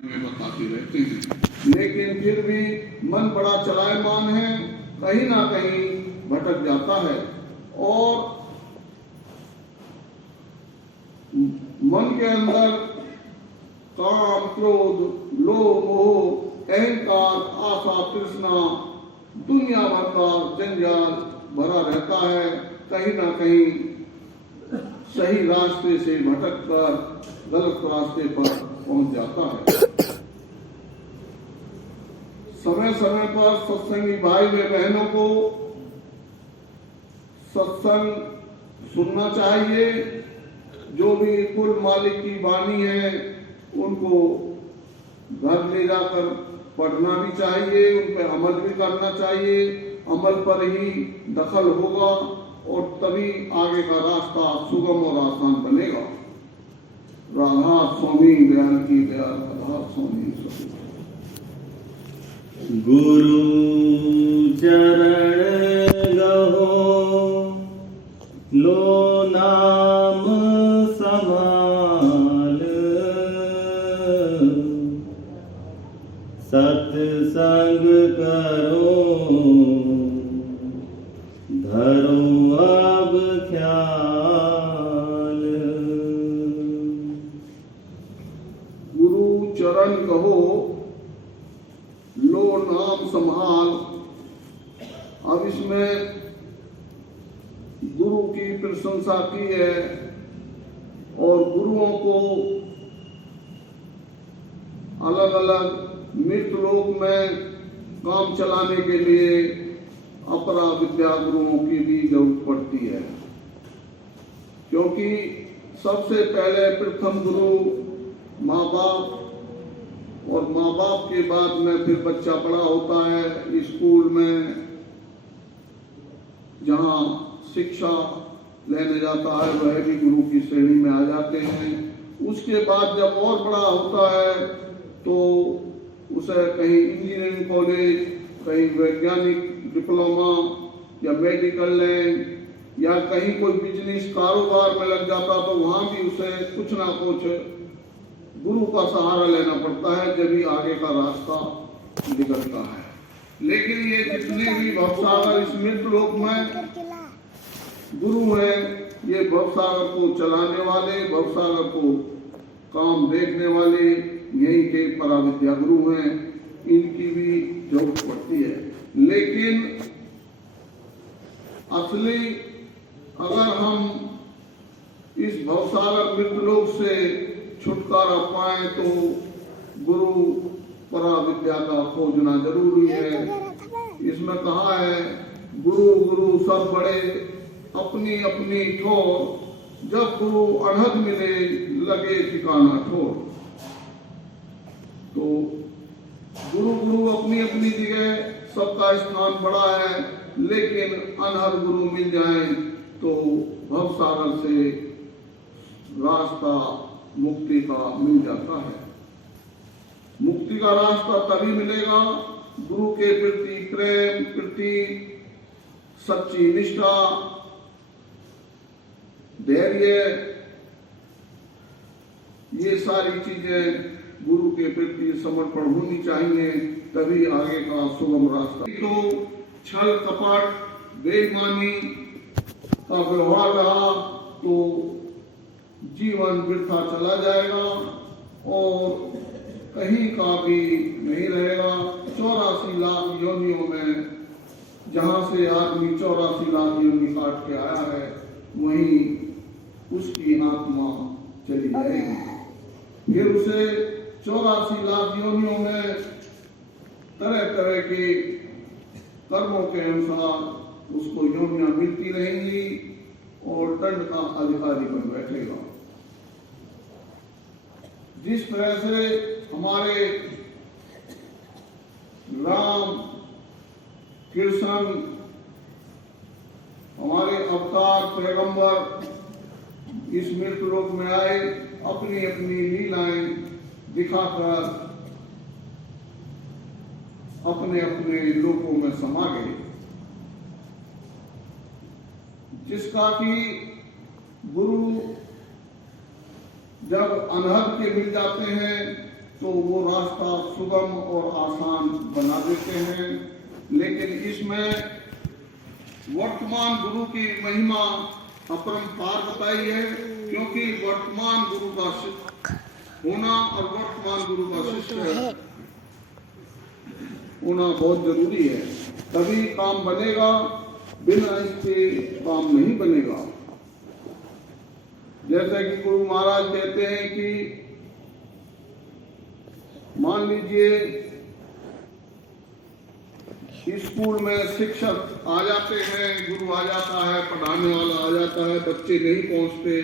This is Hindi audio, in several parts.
में बताते रहते हैं, लेकिन फिर भी मन बड़ा चलायमान है, कहीं ना कहीं भटक जाता है और मन के अंदर काम, क्रोध, लोभ, मोह, अहंकार, आशा, तृष्णा, दुनिया भर का जंजाल भरा रहता है। कहीं ना कहीं सही रास्ते से भटककर गलत रास्ते पर पहुंच जाता है। समय समय पर सत्संगी भाई बहनों को सत्संग सुनना चाहिए। जो भी कुल मालिक की वाणी है उनको घर ले जाकर पढ़ना भी चाहिए, उन पर अमल भी करना चाहिए। अमल पर ही दखल होगा और तभी आगे का रास्ता सुगम और आसान बनेगा। राधा स्वामी दयाल की दयाल, राधा स्वामी सतगुरु। गुरु चरण गहो लो नाम समाल, सत्संग करो धरो अब ख्याल। गुरु चरण कहो लो नाम संभाल। अब इसमें गुरु की प्रशंसा की है और गुरुओं को अलग अलग मृत लोक में काम चलाने के लिए अपरा विद्या गुरुओं की भी जरूरत पड़ती है, क्योंकि सबसे पहले प्रथम गुरु माँ बाप, और माँ बाप के बाद में फिर बच्चा बड़ा होता है। स्कूल में जहाँ शिक्षा लेने जाता है वह भी गुरु की श्रेणी में आ जाते हैं। उसके बाद जब और बड़ा होता है तो उसे कहीं इंजीनियरिंग कॉलेज, कहीं वैज्ञानिक डिप्लोमा या मेडिकल लाइन या कहीं कोई बिजनेस कारोबार में लग जाता तो वहां भी उसे कुछ ना कुछ गुरु का सहारा लेना पड़ता है, जब भी आगे का रास्ता निकलता है। लेकिन ये जितने भी भवसागर इस मृत लोक में गुरु है, ये भवसागर को चलाने वाले, भवसागर को काम देखने वाले यही के पराविद्या गुरु हैं। इनकी भी जरूरत पड़ती है। लेकिन असली अगर हम इस भवसागर मृतलोक से छुटकारा पाए तो गुरु पराविद्या का खोजना जरूरी है। इसमें कहा है गुरु गुरु सब बड़े अपनी अपनी ठोर, जब गुरु अनहद मिले लगे ठिकाना ठोर। तो गुरु गुरु अपनी अपनी जगह सबका स्थान बड़ा है, लेकिन अनहद गुरु मिल जाए तो भवसागर से रास्ता मुक्ति का मिल जाता है। मुक्ति का रास्ता तभी मिलेगा गुरु के प्रति प्रेम, प्रति सच्ची निष्ठा, धैर्य, ये सारी चीजें गुरु के प्रति समर्पण होनी चाहिए, तभी आगे का सुगम रास्ता। तो छल कपट बेईमानी का व्यवहार रहा तो जीवन वृथा चला जाएगा और कहीं का भी नहीं रहेगा। 84 लाख योनियों में जहां से आदमी 84 लाख योनि काट के आया है वहीं उसकी आत्मा चली जाएगी। फिर उसे 84 लाख योनियों में तरह तरह के कर्मों के अनुसार उसको योनियां मिलती रहेंगी और दंड का अधिकारी बन बैठेगा। जिस तरह से हमारे राम कृष्ण हमारे अवतार पैगंबर इस मृत लोक में आए, अपनी अपनी लीलाएं दिखाकर अपने अपने लोकों में समा गए, जिसका कि गुरु जब अनहद के मिल जाते हैं तो वो रास्ता सुगम और आसान बना देते हैं। लेकिन इसमें वर्तमान गुरु की महिमा अपरंपार बताई है, क्योंकि वर्तमान गुरु का होना और वर्तमान गुरु का शिष्य होना बहुत जरूरी है, तभी काम बनेगा, बिना इसके काम नहीं बनेगा। जैसा कि गुरु महाराज कहते हैं कि मान लीजिए स्कूल में शिक्षक आ जाते हैं, गुरु आ जाता है, पढ़ाने वाला आ जाता है, बच्चे नहीं पहुंचते,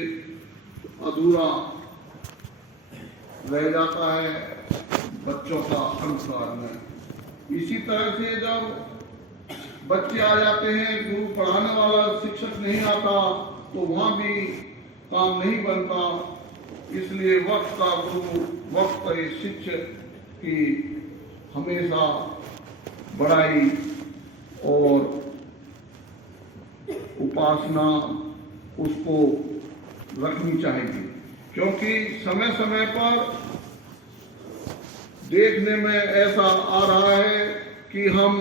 अधूरा रह जाता है बच्चों का अनुसार में। इसी तरह से जब बच्चे आ जाते हैं, गुरु पढ़ाने वाला शिक्षक नहीं आता, तो वहां भी काम नहीं बनता। इसलिए वक्त का गुरु, वक्त का शिक्षक की हमेशा बड़ाई और उपासना उसको रखनी चाहिए, क्योंकि समय समय पर देखने में ऐसा आ रहा है कि हम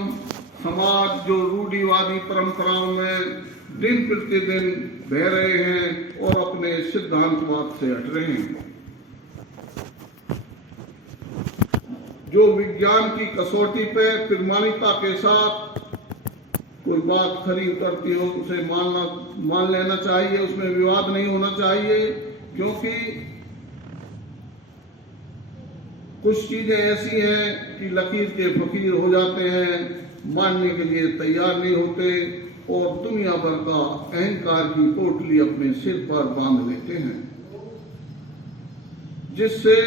समाज जो रूढ़िवादी परंपराओं में दिन प्रतिदिन बह रहे हैं और अपने सिद्धांतवाद से हट रहे हैं। जो विज्ञान की कसौटी पे प्रमाणिकता के साथ कोई बात खरी उतरती हो, उसे मान लेना चाहिए, उसमें विवाद नहीं होना चाहिए। क्योंकि कुछ चीजें ऐसी हैं कि लकीर के फकीर हो जाते हैं, मानने के लिए तैयार नहीं होते और दुनिया भर का अहंकार की पोटली अपने सिर पर बांध लेते हैं, जिससे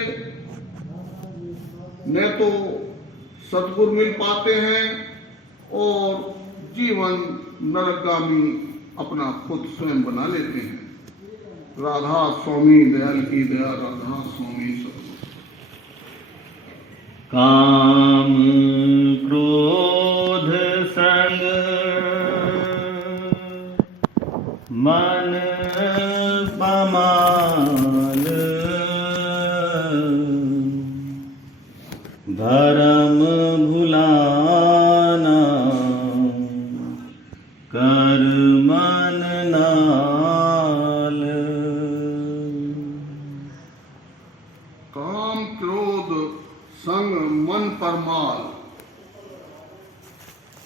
न तो सद्गुरु मिल पाते हैं और जीवन नरकगामी अपना खुद स्वयं बना लेते हैं। राधा स्वामी दयाल की दया, राधा स्वामी सद्गुरु। काम क्रोध संग मन पमाल, धर्म भुलाना कर मन नाल। काम क्रोध संग मन परमाल,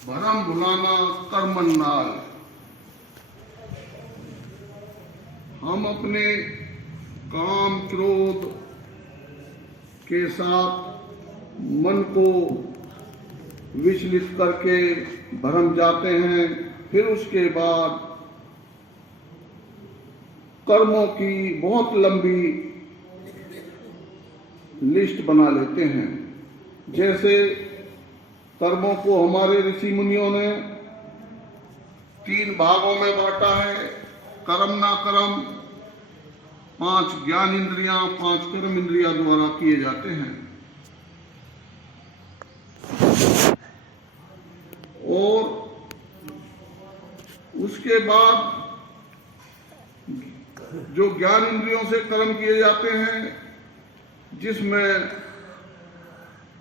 भरम भुलाना कर मन नाल। हम अपने काम क्रोध के साथ मन को विचलित करके भरम जाते हैं, फिर उसके बाद कर्मों की बहुत लंबी लिस्ट बना लेते हैं। जैसे कर्मों को हमारे ऋषि मुनियों ने 3 भागों में बांटा है, कर्म ना कर्म, 5 ज्ञान इंद्रियां, 5 कर्म इंद्रियां द्वारा किए जाते हैं। और उसके बाद जो ज्ञान इंद्रियों से कर्म किए जाते हैं, जिसमें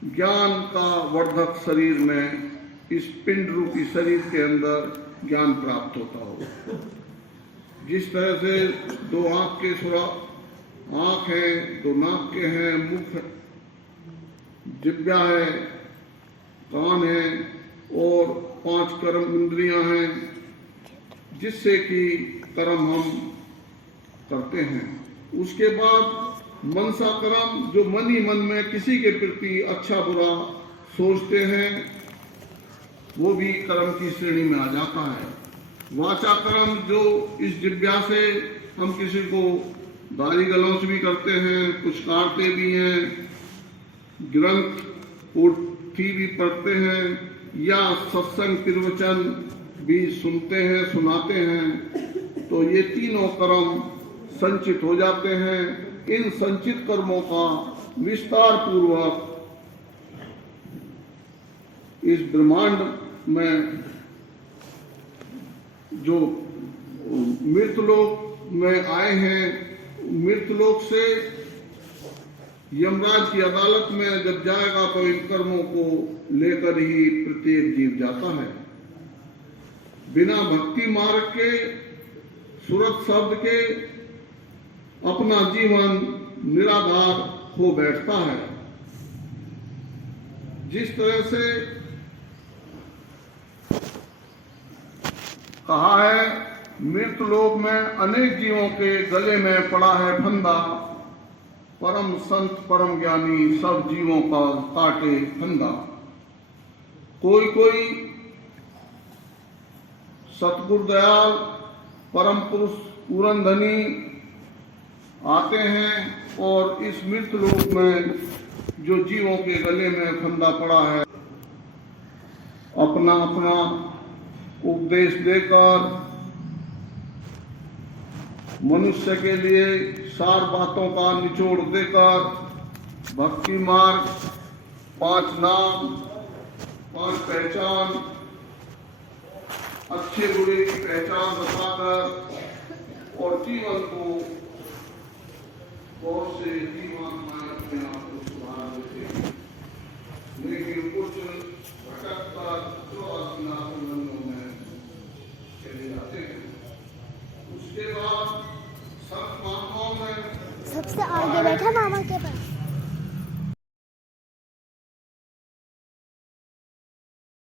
ज्ञान का वर्धक शरीर में, इस पिंड रूपी शरीर के अंदर ज्ञान प्राप्त होता हो। जिस तरह से 2 आंख के सुराख आंख है, 2 नाक के हैं, मुख, जिह्वा है, कान है और 5 कर्म इंद्रियां हैं, जिससे कि कर्म हम करते हैं। उसके बाद मनसा कर्म, जो मन ही मन में किसी के प्रति अच्छा बुरा सोचते हैं, वो भी कर्म की श्रेणी में आ जाता है। वाचा कर्म, जो इस जिह्वा से हम किसी को गाली गलौज भी करते हैं, कुछ काटते भी हैं, ग्रंथ पोथी भी पढ़ते हैं या सत्संग प्रवचन भी सुनते हैं, सुनाते हैं, तो ये तीनों कर्म संचित हो जाते हैं। इन संचित कर्मों का विस्तार पूर्वक इस ब्रह्मांड में जो मृतलोक में आए हैं, मृतलोक से यमराज की अदालत में जब जाएगा तो इन कर्मों को लेकर ही प्रत्येक जीव जाता है। बिना भक्ति मार्ग के, सुरत शब्द के अपना जीवन निराधार हो बैठता है। जिस तरह से कहा है, मृत लोक में अनेक जीवों के गले में पड़ा है फंदा, परम संत परम ज्ञानी सब जीवों का काटे फंदा। कोई कोई सतगुरु दयाल परम पुरुष पूरन धनी आते हैं और इस मृत लोक में जो जीवों के गले में फंदा पड़ा है अपना अपना उपदेश देकर मनुष्य के लिए सार बातों का निचोड़ देकर भक्ति मार्ग, 5 नाम, 5 पहचान, अच्छे बुरे की पहचान बताकर और जीवन को बहुत से जीवन में अपने आप को सुधार देते हैं। लेकिन कुछ भटक कर जो अज्ञानों में चले जाते हैं। उसके बाद सब महात्माओं में सबसे आगे बैठा मामा के पास।